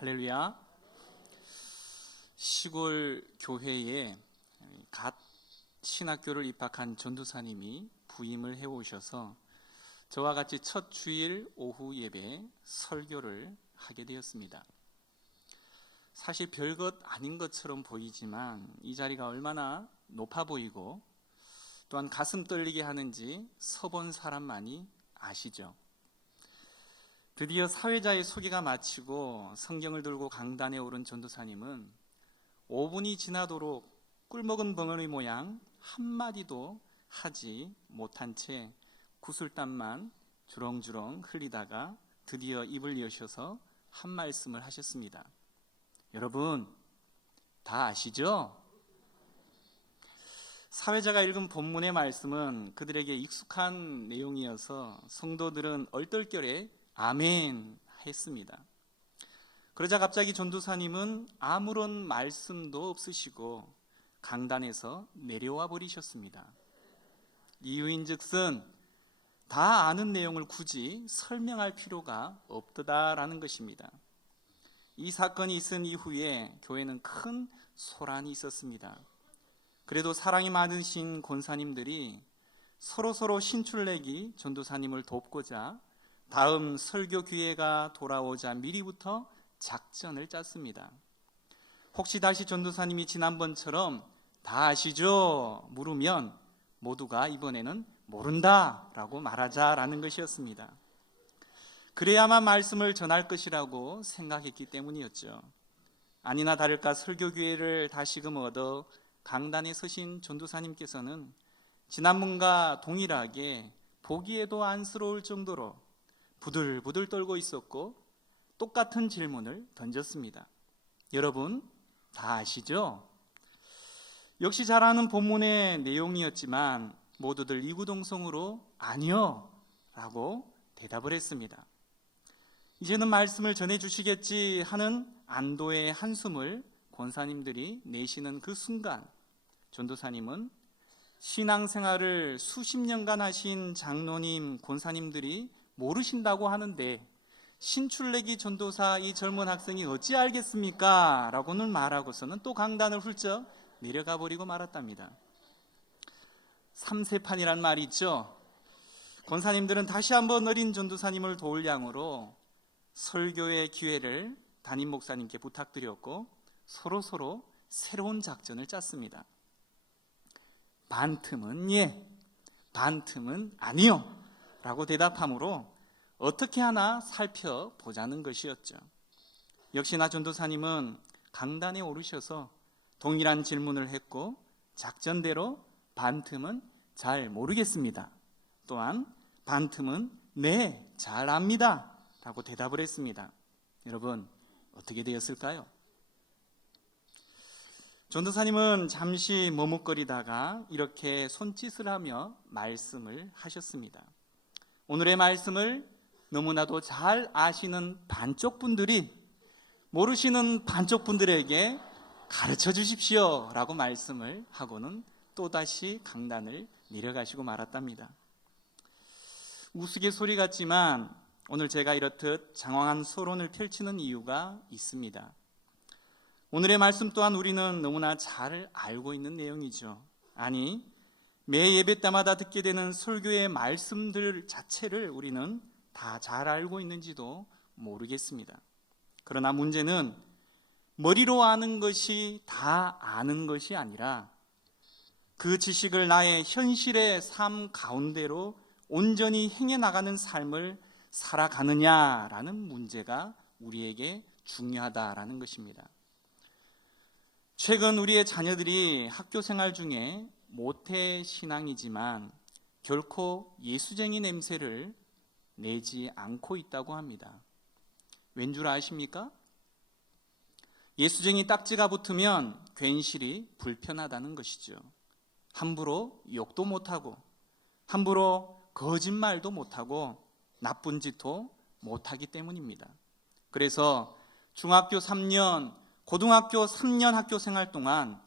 할렐루야. 시골 교회에 갓 신학교를 입학한 전도사님이 부임을 해오셔서 저와 같이 첫 주일 오후 예배 설교를 하게 되었습니다. 사실 별것 아닌 것처럼 보이지만 이 자리가 얼마나 높아 보이고 또한 가슴 떨리게 하는지 서본 사람만이 아시죠. 드디어 사회자의 소개가 마치고 성경을 들고 강단에 오른 전도사님은 5분이 지나도록 꿀먹은 벙어리 모양 한마디도 하지 못한 채 구슬땀만 주렁주렁 흘리다가 드디어 입을 여셔서 한 말씀을 하셨습니다. 여러분 다 아시죠? 사회자가 읽은 본문의 말씀은 그들에게 익숙한 내용이어서 성도들은 얼떨결에 아멘 했습니다. 그러자 갑자기 전도사님은 아무런 말씀도 없으시고 강단에서 내려와 버리셨습니다. 이유인즉슨 다 아는 내용을 굳이 설명할 필요가 없다라는 것입니다. 이 사건이 있은 이후에 교회는 큰 소란이 있었습니다. 그래도 사랑이 많으신 권사님들이 서로 신출내기 전도사님을 돕고자 다음 설교 기회가 돌아오자 미리부터 작전을 짰습니다. 혹시 다시 전도사님이 지난번처럼 다 아시죠? 물으면 모두가 이번에는 모른다라고 말하자라는 것이었습니다. 그래야만 말씀을 전할 것이라고 생각했기 때문이었죠. 아니나 다를까 설교 기회를 다시금 얻어 강단에 서신 전도사님께서는 지난번과 동일하게 보기에도 안쓰러울 정도로 부들부들 떨고 있었고 똑같은 질문을 던졌습니다. 여러분 다 아시죠? 역시 잘 아는 본문의 내용이었지만 모두들 이구동성으로 아니요 라고 대답을 했습니다. 이제는 말씀을 전해주시겠지 하는 안도의 한숨을 권사님들이 내쉬는 그 순간 전도사님은 신앙생활을 수십 년간 하신 장로님, 권사님들이 모르신다고 하는데 신출내기 전도사 이 젊은 학생이 어찌 알겠습니까? 라고는 말하고서는 또 강단을 훌쩍 내려가 버리고 말았답니다. 삼세판이란 말이 있죠. 권사님들은 다시 한번 어린 전도사님을 도울 양으로 설교의 기회를 담임 목사님께 부탁드렸고 서로 새로운 작전을 짰습니다. 반틈은 예, 반틈은 아니요 라고 대답하므로 어떻게 하나 살펴보자는 것이었죠. 역시나 전도사님은 강단에 오르셔서 동일한 질문을 했고 작전대로 반틈은 잘 모르겠습니다. 또한 반틈은 네, 잘 압니다 라고 대답을 했습니다. 여러분 어떻게 되었을까요? 전도사님은 잠시 머뭇거리다가 이렇게 손짓을 하며 말씀을 하셨습니다. 오늘의 말씀을 너무나도 잘 아시는 반쪽 분들이 모르시는 반쪽 분들에게 가르쳐 주십시오 라고 말씀을 하고는 또다시 강단을 내려가시고 말았답니다. 우스갯소리 같지만 오늘 제가 이렇듯 장황한 서론을 펼치는 이유가 있습니다. 오늘의 말씀 또한 우리는 너무나 잘 알고 있는 내용이죠. 아니, 매 예배 때마다 듣게 되는 설교의 말씀들 자체를 우리는 다 잘 알고 있는지도 모르겠습니다. 그러나 문제는 머리로 아는 것이 다 아는 것이 아니라 그 지식을 나의 현실의 삶 가운데로 온전히 행해 나가는 삶을 살아가느냐라는 문제가 우리에게 중요하다라는 것입니다. 최근 우리의 자녀들이 학교 생활 중에 모태신앙이지만 결코 예수쟁이 냄새를 내지 않고 있다고 합니다. 왠 줄 아십니까? 예수쟁이 딱지가 붙으면 괜시리 불편하다는 것이죠. 함부로 욕도 못하고 함부로 거짓말도 못하고 나쁜 짓도 못하기 때문입니다. 그래서 중학교 3년, 고등학교 3년 학교 생활 동안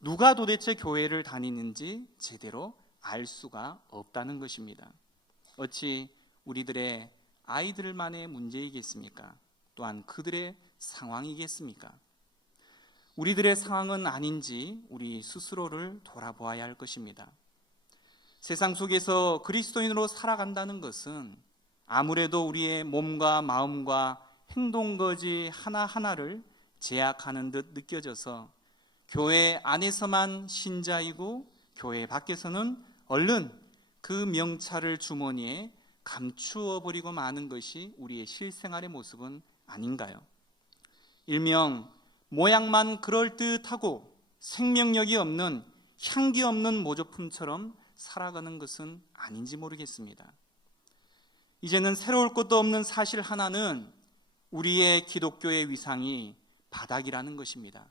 누가 도대체 교회를 다니는지 제대로 알 수가 없다는 것입니다. 어찌 우리들의 아이들만의 문제이겠습니까? 또한 그들의 상황이겠습니까? 우리들의 상황은 아닌지 우리 스스로를 돌아보아야 할 것입니다. 세상 속에서 그리스도인으로 살아간다는 것은 아무래도 우리의 몸과 마음과 행동거지 하나하나를 제약하는 듯 느껴져서 교회 안에서만 신자이고 교회 밖에서는 얼른 그 명찰을 주머니에 감추어 버리고 마는 것이 우리의 실생활의 모습은 아닌가요? 일명 모양만 그럴듯하고 생명력이 없는 향기 없는 모조품처럼 살아가는 것은 아닌지 모르겠습니다. 이제는 새로울 것도 없는 사실 하나는 우리의 기독교의 위상이 바닥이라는 것입니다.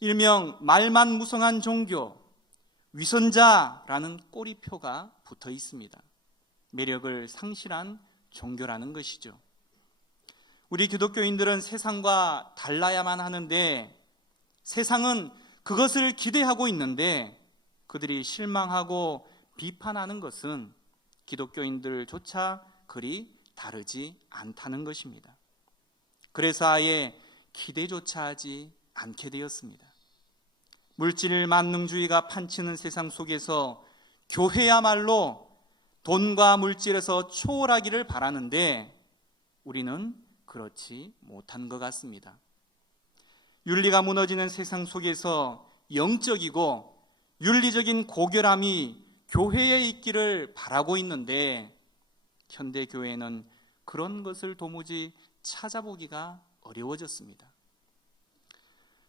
일명 말만 무성한 종교, 위선자라는 꼬리표가 붙어 있습니다. 매력을 상실한 종교라는 것이죠. 우리 기독교인들은 세상과 달라야만 하는데 세상은 그것을 기대하고 있는데 그들이 실망하고 비판하는 것은 기독교인들조차 그리 다르지 않다는 것입니다. 그래서 아예 기대조차 하지 않게 되었습니다. 물질 만능주의가 판치는 세상 속에서 교회야말로 돈과 물질에서 초월하기를 바라는데 우리는 그렇지 못한 것 같습니다. 윤리가 무너지는 세상 속에서 영적이고 윤리적인 고결함이 교회에 있기를 바라고 있는데 현대 교회는 그런 것을 도무지 찾아보기가 어려워졌습니다.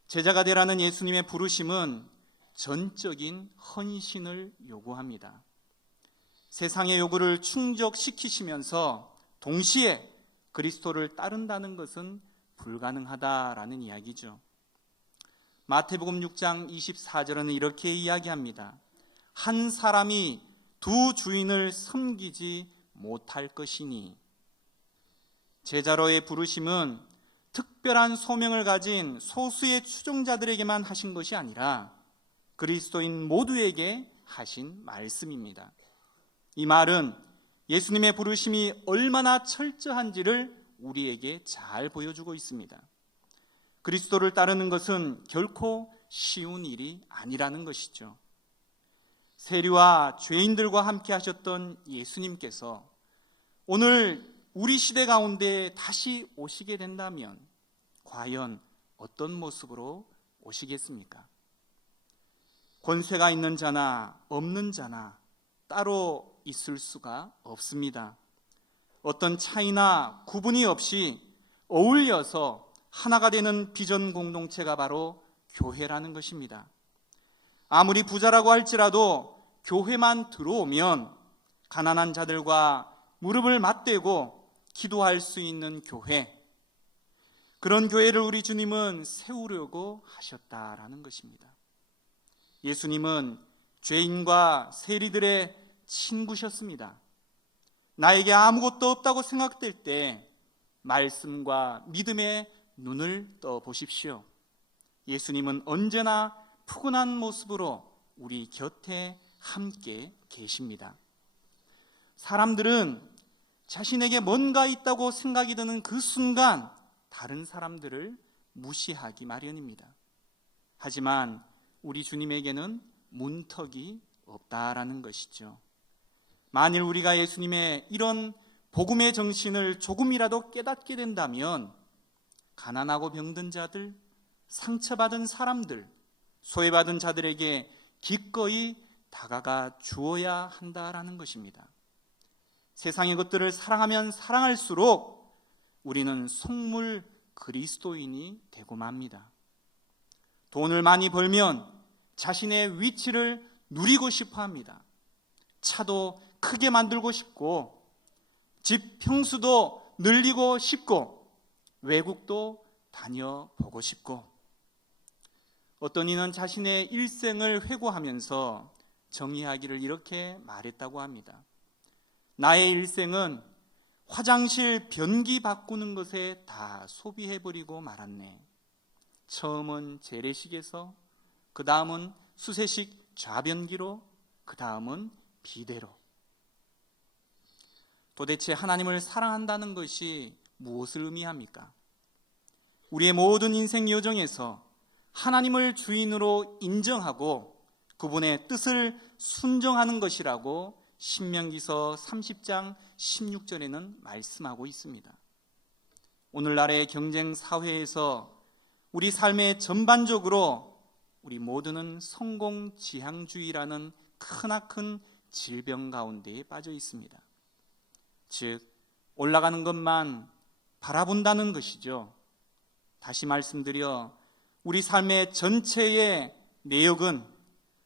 제자가 되라는 예수님의 부르심은 전적인 헌신을 요구합니다. 세상의 요구를 충족시키시면서 동시에 그리스도를 따른다는 것은 불가능하다라는 이야기죠. 마태복음 6장 24절은 이렇게 이야기합니다. 한 사람이 두 주인을 섬기지 못할 것이니. 제자로의 부르심은 특별한 소명을 가진 소수의 추종자들에게만 하신 것이 아니라 그리스도인 모두에게 하신 말씀입니다. 이 말은 예수님의 부르심이 얼마나 철저한지를 우리에게 잘 보여주고 있습니다. 그리스도를 따르는 것은 결코 쉬운 일이 아니라는 것이죠. 세리와 죄인들과 함께 하셨던 예수님께서 오늘 우리 시대 가운데 다시 오시게 된다면 과연 어떤 모습으로 오시겠습니까? 권세가 있는 자나 없는 자나 따로 있을 수가 없습니다. 어떤 차이나 구분이 없이 어울려서 하나가 되는 비전 공동체가 바로 교회라는 것입니다. 아무리 부자라고 할지라도 교회만 들어오면 가난한 자들과 무릎을 맞대고 기도할 수 있는 교회, 그런 교회를 우리 주님은 세우려고 하셨다라는 것입니다. 예수님은 죄인과 세리들의 친구셨습니다. 나에게 아무것도 없다고 생각될 때 말씀과 믿음의 눈을 떠 보십시오. 예수님은 언제나 푸근한 모습으로 우리 곁에 함께 계십니다. 사람들은 자신에게 뭔가 있다고 생각이 드는 그 순간 다른 사람들을 무시하기 마련입니다. 하지만 우리 주님에게는 문턱이 없다라는 것이죠. 만일 우리가 예수님의 이런 복음의 정신을 조금이라도 깨닫게 된다면 가난하고 병든 자들, 상처받은 사람들, 소외받은 자들에게 기꺼이 다가가 주어야 한다라는 것입니다. 세상의 것들을 사랑하면 사랑할수록 우리는 속물 그리스도인이 되고 맙니다. 돈을 많이 벌면 자신의 위치를 누리고 싶어 합니다. 차도 크게 만들고 싶고 집 평수도 늘리고 싶고 외국도 다녀보고 싶고 어떤 이는 자신의 일생을 회고하면서 정의하기를 이렇게 말했다고 합니다. 나의 일생은 화장실 변기 바꾸는 것에 다 소비해버리고 말았네. 처음은 재래식에서, 그 다음은 수세식 좌변기로, 그 다음은 비데로. 도대체 하나님을 사랑한다는 것이 무엇을 의미합니까? 우리의 모든 인생 여정에서 하나님을 주인으로 인정하고 그분의 뜻을 순종하는 것이라고 신명기서 30장 16절에는 말씀하고 있습니다. 오늘날의 경쟁 사회에서 우리 삶의 전반적으로 우리 모두는 성공지향주의라는 크나큰 질병 가운데에 빠져 있습니다. 즉, 올라가는 것만 바라본다는 것이죠. 다시 말씀드려 우리 삶의 전체의 내역은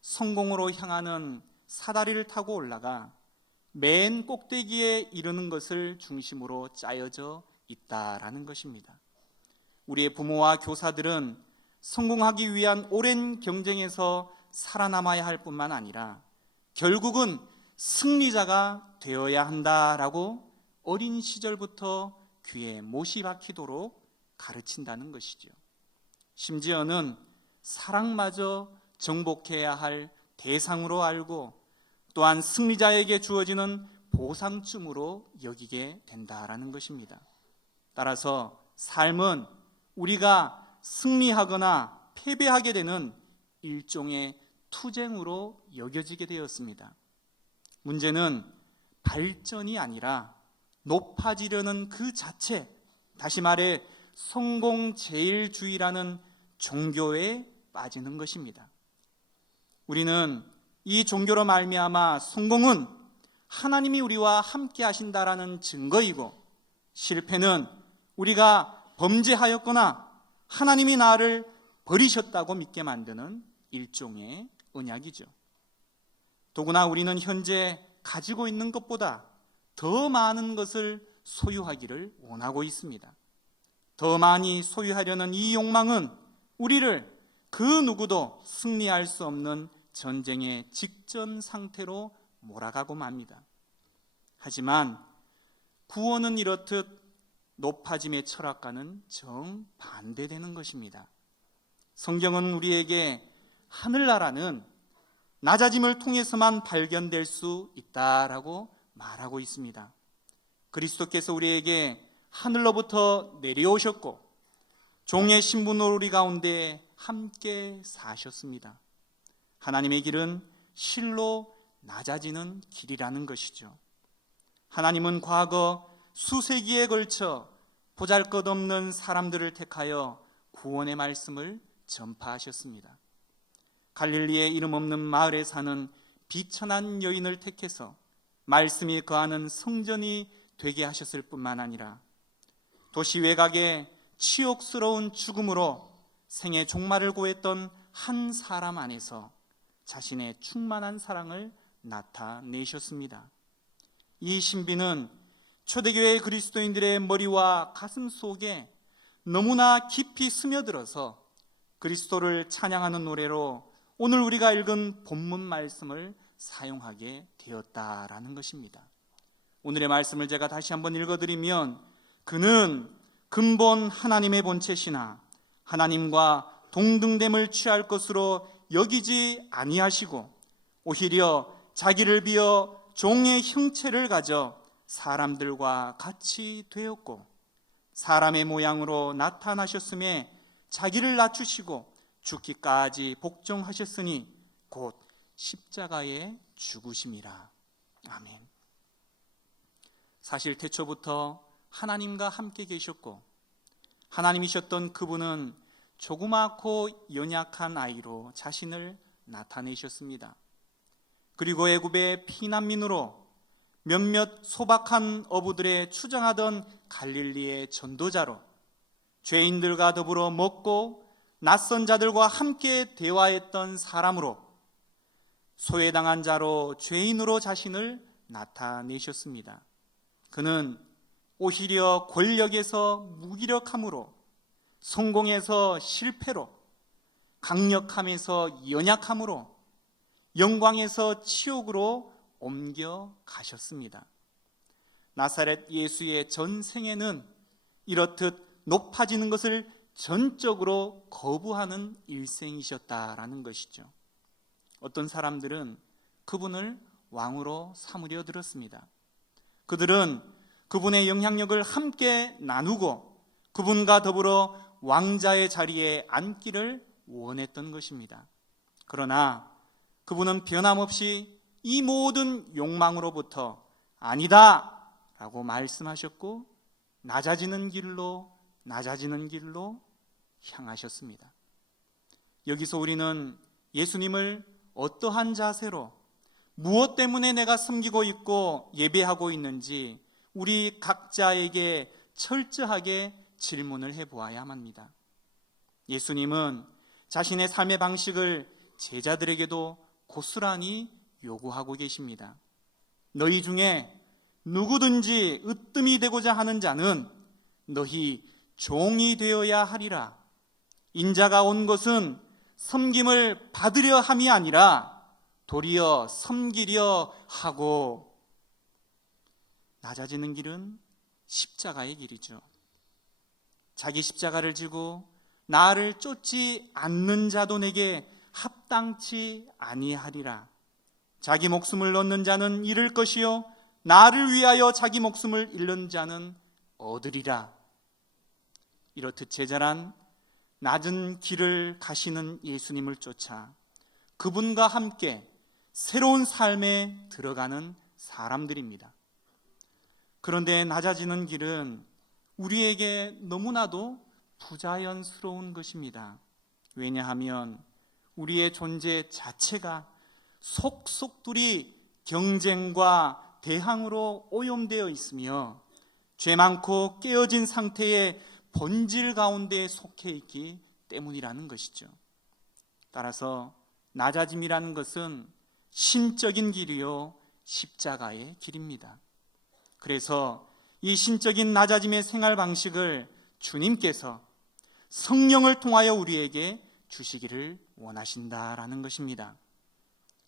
성공으로 향하는 사다리를 타고 올라가 맨 꼭대기에 이르는 것을 중심으로 짜여져 있다라는 것입니다. 우리의 부모와 교사들은 성공하기 위한 오랜 경쟁에서 살아남아야 할 뿐만 아니라 결국은 승리자가 되어야 한다라고 어린 시절부터 귀에 못이 박히도록 가르친다는 것이죠. 심지어는 사랑마저 정복해야 할 대상으로 알고 또한 승리자에게 주어지는 보상쯤으로 여기게 된다라는 것입니다. 따라서 삶은 우리가 승리하거나 패배하게 되는 일종의 투쟁으로 여겨지게 되었습니다. 문제는 발전이 아니라 높아지려는 그 자체, 다시 말해 성공제일주의라는 종교에 빠지는 것입니다. 우리는 이 종교로 말미암아 성공은 하나님이 우리와 함께 하신다라는 증거이고 실패는 우리가 범죄하였거나 하나님이 나를 버리셨다고 믿게 만드는 일종의 언약이죠. 더구나 우리는 현재 가지고 있는 것보다 더 많은 것을 소유하기를 원하고 있습니다. 더 많이 소유하려는 이 욕망은 우리를 그 누구도 승리할 수 없는 전쟁의 직전 상태로 몰아가고 맙니다. 하지만 구원은 이렇듯 높아짐의 철학과는 정반대되는 것입니다. 성경은 우리에게 하늘나라는 낮아짐을 통해서만 발견될 수 있다라고 말하고 있습니다. 그리스도께서 우리에게 하늘로부터 내려오셨고 종의 신분으로 우리 가운데 함께 사셨습니다. 하나님의 길은 실로 낮아지는 길이라는 것이죠. 하나님은 과거 수세기에 걸쳐 보잘것없는 사람들을 택하여 구원의 말씀을 전파하셨습니다. 갈릴리의 이름 없는 마을에 사는 비천한 여인을 택해서 말씀이 거하는 성전이 되게 하셨을 뿐만 아니라 도시 외곽에 치욕스러운 죽음으로 생의 종말을 고했던 한 사람 안에서 자신의 충만한 사랑을 나타내셨습니다. 이 신비는 초대교회 그리스도인들의 머리와 가슴 속에 너무나 깊이 스며들어서 그리스도를 찬양하는 노래로 오늘 우리가 읽은 본문 말씀을 사용하게 되었다라는 것입니다. 오늘의 말씀을 제가 다시 한번 읽어드리면 그는 근본 하나님의 본체시나 하나님과 동등됨을 취할 것으로 여기지 아니하시고 오히려 자기를 비어 종의 형체를 가져 사람들과 같이 되었고 사람의 모양으로 나타나셨음에 자기를 낮추시고 죽기까지 복종하셨으니 곧 십자가에 죽으심이라. 아멘. 사실 태초부터 하나님과 함께 계셨고 하나님이셨던 그분은 조그맣고 연약한 아이로 자신을 나타내셨습니다. 그리고 애굽의 피난민으로 몇몇 소박한 어부들의 추정하던 갈릴리의 전도자로 죄인들과 더불어 먹고 낯선 자들과 함께 대화했던 사람으로 소외당한 자로 죄인으로 자신을 나타내셨습니다. 그는 오히려 권력에서 무기력함으로 성공에서 실패로 강력함에서 연약함으로 영광에서 치욕으로 옮겨가셨습니다. 나사렛 예수의 전생에는 이렇듯 높아지는 것을 전적으로 거부하는 일생이셨다라는 것이죠. 어떤 사람들은 그분을 왕으로 삼으려 들었습니다. 그들은 그분의 영향력을 함께 나누고 그분과 더불어 왕자의 자리에 앉기를 원했던 것입니다. 그러나 그분은 변함없이 이 모든 욕망으로부터 아니다 라고 말씀하셨고 낮아지는 길로 향하셨습니다. 여기서 우리는 예수님을 어떠한 자세로 무엇 때문에 내가 섬기고 있고 예배하고 있는지 우리 각자에게 철저하게 질문을 해보아야 합니다. 예수님은 자신의 삶의 방식을 제자들에게도 고스란히 요구하고 계십니다. 너희 중에 누구든지 으뜸이 되고자 하는 자는 너희 종이 되어야 하리라. 인자가 온 것은 섬김을 받으려 함이 아니라 도리어 섬기려 하고. 낮아지는 길은 십자가의 길이죠. 자기 십자가를 지고 나를 쫓지 않는 자도 내게 합당치 아니하리라. 자기 목숨을 얻는 자는 잃을 것이요 나를 위하여 자기 목숨을 잃는 자는 얻으리라. 이렇듯 제자란 낮은 길을 가시는 예수님을 쫓아 그분과 함께 새로운 삶에 들어가는 사람들입니다. 그런데 낮아지는 길은 우리에게 너무나도 부자연스러운 것입니다. 왜냐하면 우리의 존재 자체가 속속들이 경쟁과 대항으로 오염되어 있으며 죄 많고 깨어진 상태의 본질 가운데 속해 있기 때문이라는 것이죠. 따라서 낮아짐이라는 것은 신적인 길이요 십자가의 길입니다. 그래서 이 신적인 낮아짐의 생활 방식을 주님께서 성령을 통하여 우리에게 주시기를 원하신다라는 것입니다.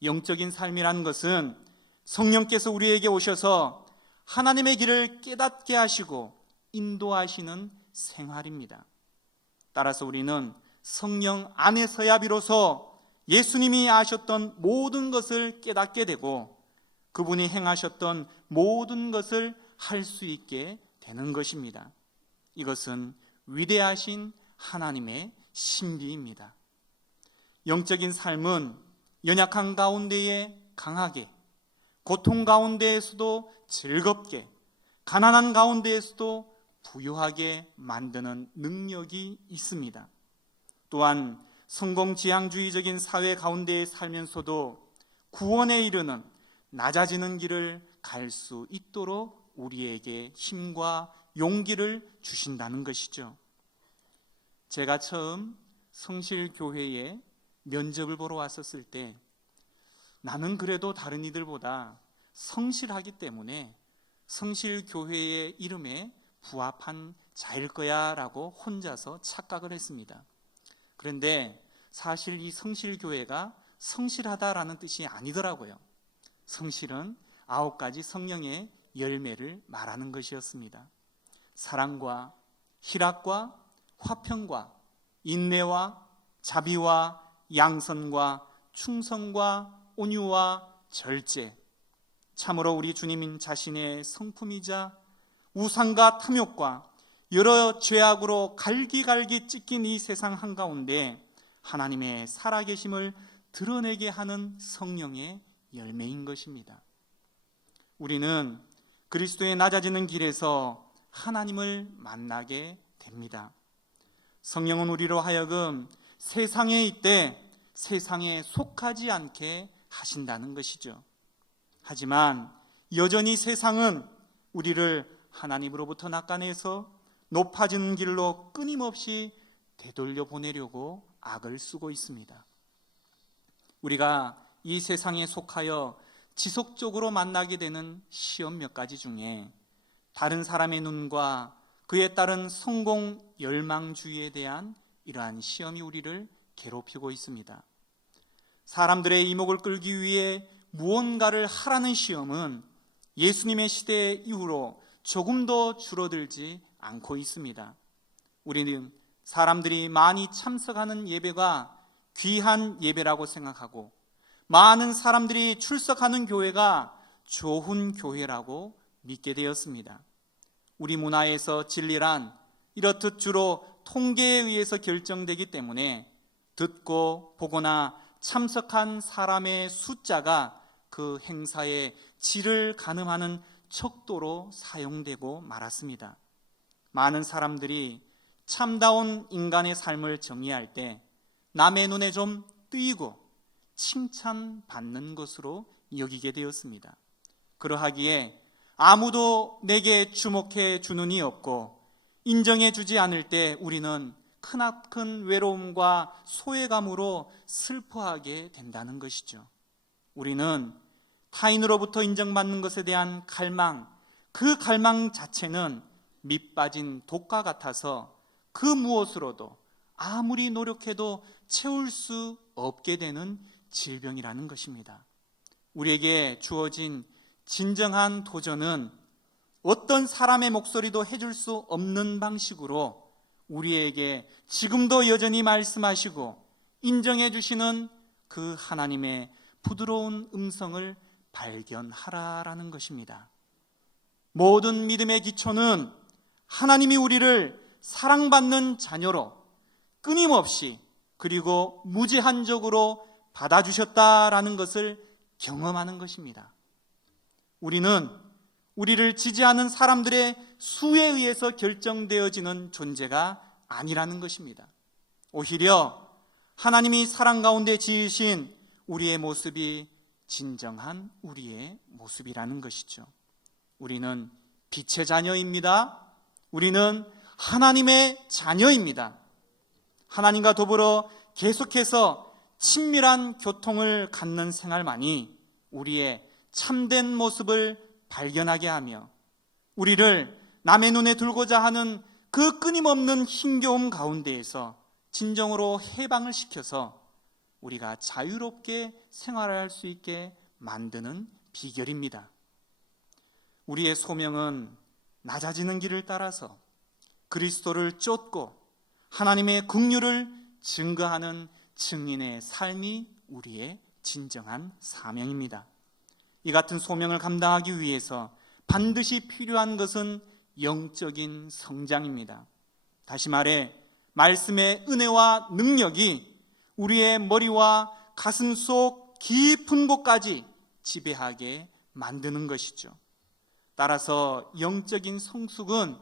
영적인 삶이라는 것은 성령께서 우리에게 오셔서 하나님의 길을 깨닫게 하시고 인도하시는 생활입니다. 따라서 우리는 성령 안에서야 비로소 예수님이 하셨던 모든 것을 깨닫게 되고 그분이 행하셨던 모든 것을 할 수 있게 되는 것입니다. 이것은 위대하신 하나님의 신비입니다. 영적인 삶은 연약한 가운데에 강하게, 고통 가운데에서도 즐겁게, 가난한 가운데에서도 부유하게 만드는 능력이 있습니다. 또한 성공지향주의적인 사회 가운데 살면서도 구원에 이르는 낮아지는 길을 갈 수 있도록 우리에게 힘과 용기를 주신다는 것이죠. 제가 처음 성실교회에 면접을 보러 왔었을 때 나는 그래도 다른 이들보다 성실하기 때문에 성실교회의 이름에 부합한 자일 거야 라고 혼자서 착각을 했습니다. 그런데 사실 이 성실교회가 성실하다라는 뜻이 아니더라고요. 성실은 9가지 성령의 열매를 말하는 것이었습니다. 사랑과 희락과 화평과 인내와 자비와 양선과 충성과 온유와 절제. 참으로 우리 주님 자신의 성품이자 우상과 탐욕과 여러 죄악으로 갈기갈기 찢긴 이 세상 한가운데 하나님의 살아계심을 드러내게 하는 성령의 열매인 것입니다. 우리는 그리스도의 낮아지는 길에서 하나님을 만나게 됩니다. 성령은 우리로 하여금 세상에 있되 세상에 속하지 않게 하신다는 것이죠. 하지만 여전히 세상은 우리를 하나님으로부터 낚아내서 높아지는 길로 끊임없이 되돌려 보내려고 악을 쓰고 있습니다. 우리가 이 세상에 속하여 지속적으로 만나게 되는 시험 몇 가지 중에 다른 사람의 눈과 그에 따른 성공 열망주의에 대한 이러한 시험이 우리를 괴롭히고 있습니다. 사람들의 이목을 끌기 위해 무언가를 하라는 시험은 예수님의 시대 이후로 조금도 줄어들지 않고 있습니다. 우리는 사람들이 많이 참석하는 예배가 귀한 예배라고 생각하고 많은 사람들이 출석하는 교회가 좋은 교회라고 믿게 되었습니다. 우리 문화에서 진리란 이렇듯 주로 통계에 의해서 결정되기 때문에 듣고 보거나 참석한 사람의 숫자가 그 행사의 질을 가늠하는 척도로 사용되고 말았습니다. 많은 사람들이 참다운 인간의 삶을 정의할 때 남의 눈에 좀 띄고 칭찬받는 것으로 여기게 되었습니다. 그러하기에 아무도 내게 주목해 주는 이 없고 인정해 주지 않을 때 우리는 크나큰 외로움과 소외감으로 슬퍼하게 된다는 것이죠. 우리는 타인으로부터 인정받는 것에 대한 갈망, 그 갈망 자체는 밑 빠진 독과 같아서 그 무엇으로도 아무리 노력해도 채울 수 없게 되는 질병이라는 것입니다. 우리에게 주어진 진정한 도전은 어떤 사람의 목소리도 해줄 수 없는 방식으로 우리에게 지금도 여전히 말씀하시고 인정해 주시는 그 하나님의 부드러운 음성을 발견하라라는 것입니다. 모든 믿음의 기초는 하나님이 우리를 사랑받는 자녀로 끊임없이 그리고 무제한적으로 받아주셨다라는 것을 경험하는 것입니다. 우리는 우리를 지지하는 사람들의 수에 의해서 결정되어지는 존재가 아니라는 것입니다. 오히려 하나님이 사랑 가운데 지으신 우리의 모습이 진정한 우리의 모습이라는 것이죠. 우리는 빛의 자녀입니다. 우리는 하나님의 자녀입니다. 하나님과 더불어 계속해서 친밀한 교통을 갖는 생활만이 우리의 참된 모습을 발견하게 하며 우리를 남의 눈에 들고자 하는 그 끊임없는 힘겨움 가운데에서 진정으로 해방을 시켜서 우리가 자유롭게 생활할 수 있게 만드는 비결입니다. 우리의 소명은 낮아지는 길을 따라서 그리스도를 쫓고 하나님의 긍휼을 증거하는 증인의 삶이 우리의 진정한 사명입니다. 이 같은 소명을 감당하기 위해서 반드시 필요한 것은 영적인 성장입니다. 다시 말해 말씀의 은혜와 능력이 우리의 머리와 가슴 속 깊은 곳까지 지배하게 만드는 것이죠. 따라서 영적인 성숙은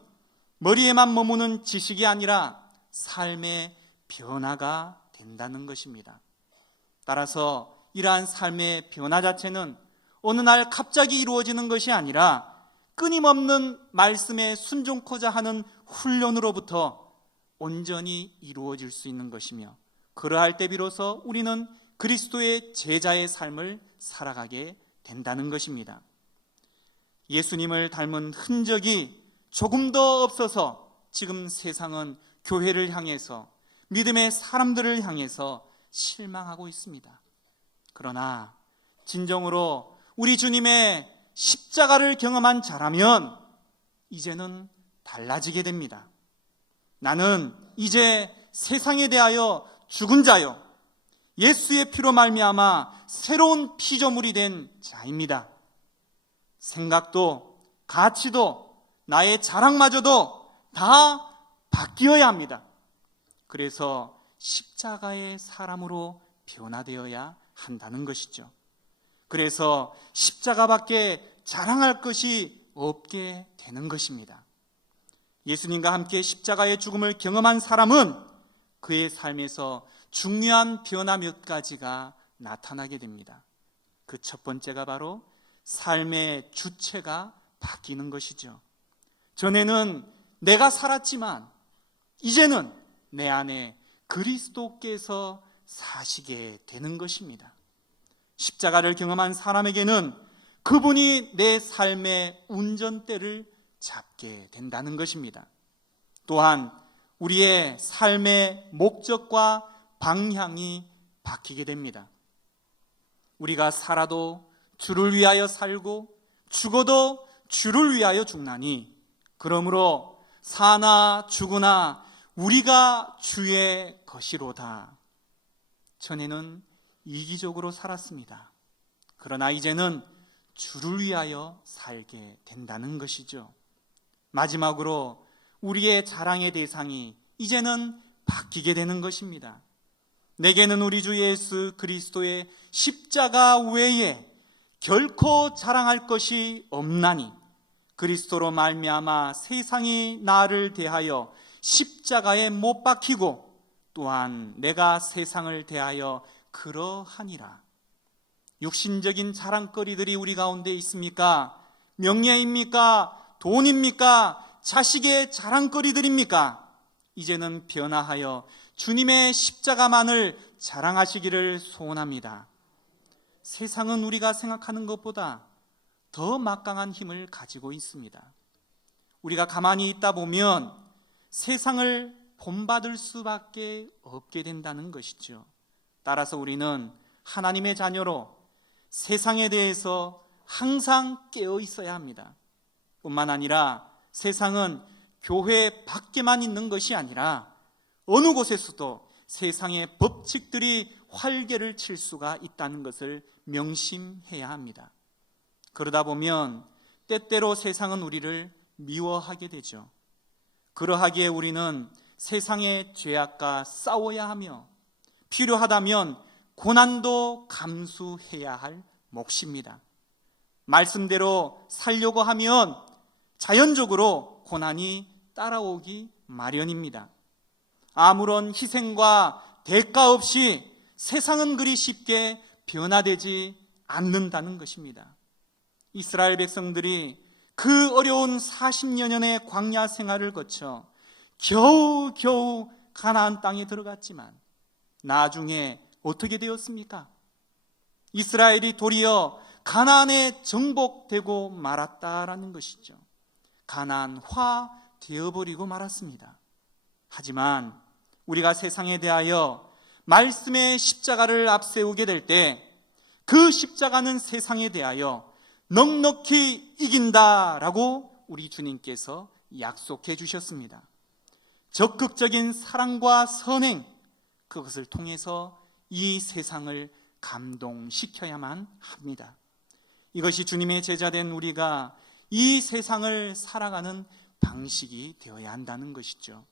머리에만 머무는 지식이 아니라 삶의 변화가 된다는 것입니다. 따라서 이러한 삶의 변화 자체는 어느 날 갑자기 이루어지는 것이 아니라 끊임없는 말씀에 순종코자 하는 훈련으로부터 온전히 이루어질 수 있는 것이며 그러할 때 비로소 우리는 그리스도의 제자의 삶을 살아가게 된다는 것입니다. 예수님을 닮은 흔적이 조금 더 없어서 지금 세상은 교회를 향해서 믿음의 사람들을 향해서 실망하고 있습니다. 그러나 진정으로 우리 주님의 십자가를 경험한 자라면 이제는 달라지게 됩니다. 나는 이제 세상에 대하여 죽은 자요 예수의 피로 말미암아 새로운 피조물이 된 자입니다. 생각도 가치도 나의 자랑마저도 다 바뀌어야 합니다. 그래서 십자가의 사람으로 변화되어야 한다는 것이죠. 그래서 십자가밖에 자랑할 것이 없게 되는 것입니다. 예수님과 함께 십자가의 죽음을 경험한 사람은 그의 삶에서 중요한 변화 몇 가지가 나타나게 됩니다. 그 첫 번째가 바로 삶의 주체가 바뀌는 것이죠. 전에는 내가 살았지만 이제는 내 안에 그리스도께서 사시게 되는 것입니다. 십자가를 경험한 사람에게는 그분이 내 삶의 운전대를 잡게 된다는 것입니다. 또한 우리의 삶의 목적과 방향이 바뀌게 됩니다. 우리가 살아도 주를 위하여 살고 죽어도 주를 위하여 죽나니 그러므로 사나 죽으나 우리가 주의 것이로다. 전에는 이기적으로 살았습니다. 그러나 이제는 주를 위하여 살게 된다는 것이죠. 마지막으로 우리의 자랑의 대상이 이제는 바뀌게 되는 것입니다. 내게는 우리 주 예수 그리스도의 십자가 외에 결코 자랑할 것이 없나니 그리스도로 말미암아 세상이 나를 대하여 십자가에 못 박히고 또한 내가 세상을 대하여 그러하니라. 육신적인 자랑거리들이 우리 가운데 있습니까? 명예입니까? 돈입니까? 자식의 자랑거리들입니까? 이제는 변화하여 주님의 십자가만을 자랑하시기를 소원합니다. 세상은 우리가 생각하는 것보다 더 막강한 힘을 가지고 있습니다. 우리가 가만히 있다 보면 세상을 본받을 수밖에 없게 된다는 것이죠. 따라서 우리는 하나님의 자녀로 세상에 대해서 항상 깨어 있어야 합니다. 뿐만 아니라 세상은 교회 밖에만 있는 것이 아니라 어느 곳에서도 세상의 법칙들이 활개를 칠 수가 있다는 것을 명심해야 합니다. 그러다 보면 때때로 세상은 우리를 미워하게 되죠. 그러하기에 우리는 세상의 죄악과 싸워야 하며 필요하다면 고난도 감수해야 할 몫입니다. 말씀대로 살려고 하면 자연적으로 고난이 따라오기 마련입니다. 아무런 희생과 대가 없이 세상은 그리 쉽게 변화되지 않는다는 것입니다. 이스라엘 백성들이 그 어려운 40여 년의 광야 생활을 거쳐 겨우겨우 가나안 땅에 들어갔지만 나중에 어떻게 되었습니까? 이스라엘이 도리어 가나안에 정복되고 말았다라는 것이죠. 가나안화 되어버리고 말았습니다. 하지만 우리가 세상에 대하여 말씀의 십자가를 앞세우게 될 때 그 십자가는 세상에 대하여 넉넉히 이긴다라고 우리 주님께서 약속해 주셨습니다. 적극적인 사랑과 선행, 그것을 통해서 이 세상을 감동시켜야만 합니다. 이것이 주님의 제자된 우리가 이 세상을 살아가는 방식이 되어야 한다는 것이죠.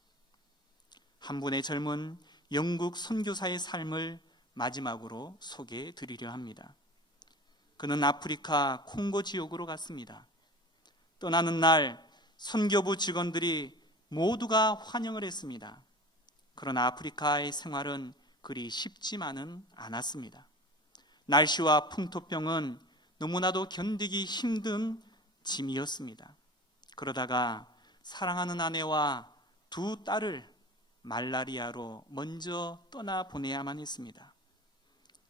한 분의 젊은 영국 선교사의 삶을 마지막으로 소개해 드리려 합니다. 그는 아프리카 콩고 지역으로 갔습니다. 떠나는 날 선교부 직원들이 모두가 환영을 했습니다. 그러나 아프리카의 생활은 그리 쉽지만은 않았습니다. 날씨와 풍토병은 너무나도 견디기 힘든 짐이었습니다. 그러다가 사랑하는 아내와 두 딸을 말라리아로 먼저 떠나보내야만 했습니다.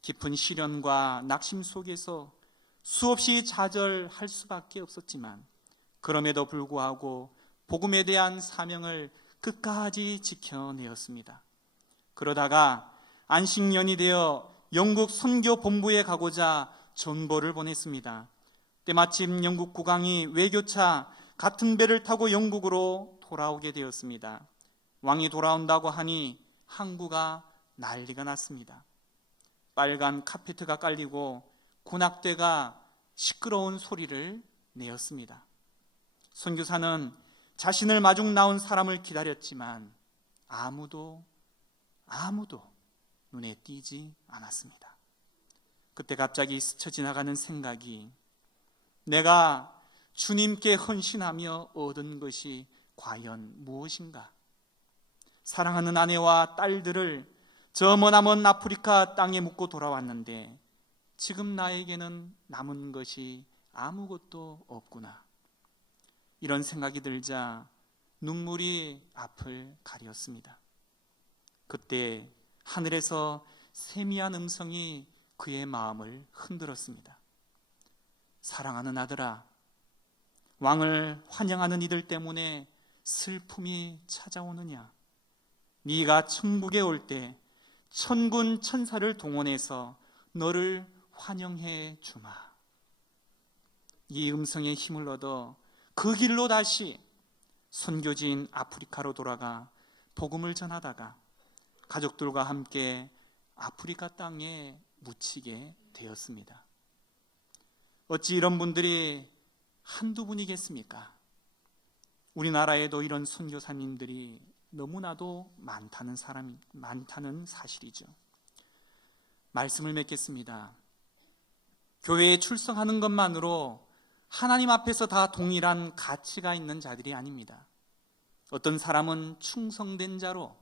깊은 시련과 낙심 속에서 수없이 좌절할 수밖에 없었지만 그럼에도 불구하고 복음에 대한 사명을 끝까지 지켜내었습니다. 그러다가 안식년이 되어 영국 선교본부에 가고자 전보를 보냈습니다. 때마침 영국 국왕이 외교차 같은 배를 타고 영국으로 돌아오게 되었습니다. 왕이 돌아온다고 하니 항구가 난리가 났습니다. 빨간 카페트가 깔리고 군악대가 시끄러운 소리를 내었습니다. 선교사는 자신을 마중 나온 사람을 기다렸지만 아무도 눈에 띄지 않았습니다. 그때 갑자기 스쳐 지나가는 생각이, 내가 주님께 헌신하며 얻은 것이 과연 무엇인가? 사랑하는 아내와 딸들을 저 머나먼 아프리카 땅에 묻고 돌아왔는데 지금 나에게는 남은 것이 아무것도 없구나. 이런 생각이 들자 눈물이 앞을 가렸습니다. 그때 하늘에서 세미한 음성이 그의 마음을 흔들었습니다. 사랑하는 아들아, 왕을 환영하는 이들 때문에 슬픔이 찾아오느냐? 네가 천국에 올 때 천군 천사를 동원해서 너를 환영해 주마. 이 음성에 힘을 얻어 그 길로 다시 선교지인 아프리카로 돌아가 복음을 전하다가 가족들과 함께 아프리카 땅에 묻히게 되었습니다. 어찌 이런 분들이 한두 분이겠습니까? 우리나라에도 이런 선교사님들이 너무나도 많다는 사실이죠. 말씀을 맺겠습니다. 교회에 출석하는 것만으로 하나님 앞에서 다 동일한 가치가 있는 자들이 아닙니다. 어떤 사람은 충성된 자로,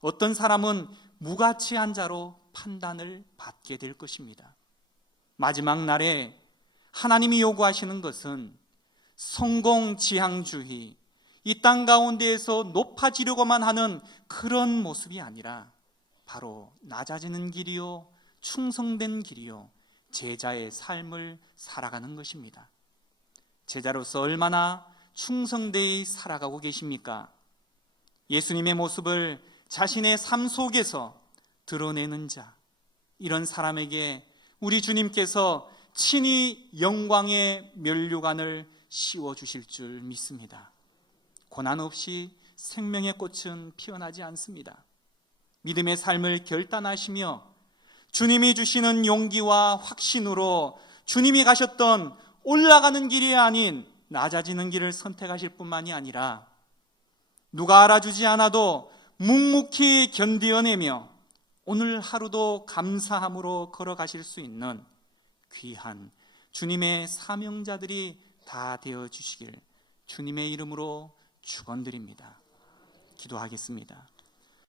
어떤 사람은 무가치한 자로 판단을 받게 될 것입니다. 마지막 날에 하나님이 요구하시는 것은 성공지향주의, 이 땅 가운데에서 높아지려고만 하는 그런 모습이 아니라 바로 낮아지는 길이요, 충성된 길이요, 제자의 삶을 살아가는 것입니다. 제자로서 얼마나 충성되이 살아가고 계십니까? 예수님의 모습을 자신의 삶 속에서 드러내는 자, 이런 사람에게 우리 주님께서 친히 영광의 면류관을 씌워주실 줄 믿습니다. 고난 없이 생명의 꽃은 피어나지 않습니다. 믿음의 삶을 결단하시며 주님이 주시는 용기와 확신으로 주님이 가셨던 올라가는 길이 아닌 낮아지는 길을 선택하실 뿐만이 아니라 누가 알아주지 않아도 묵묵히 견디어내며 오늘 하루도 감사함으로 걸어가실 수 있는 귀한 주님의 사명자들이 다 되어주시길 주님의 이름으로 축원드립니다. 기도하겠습니다.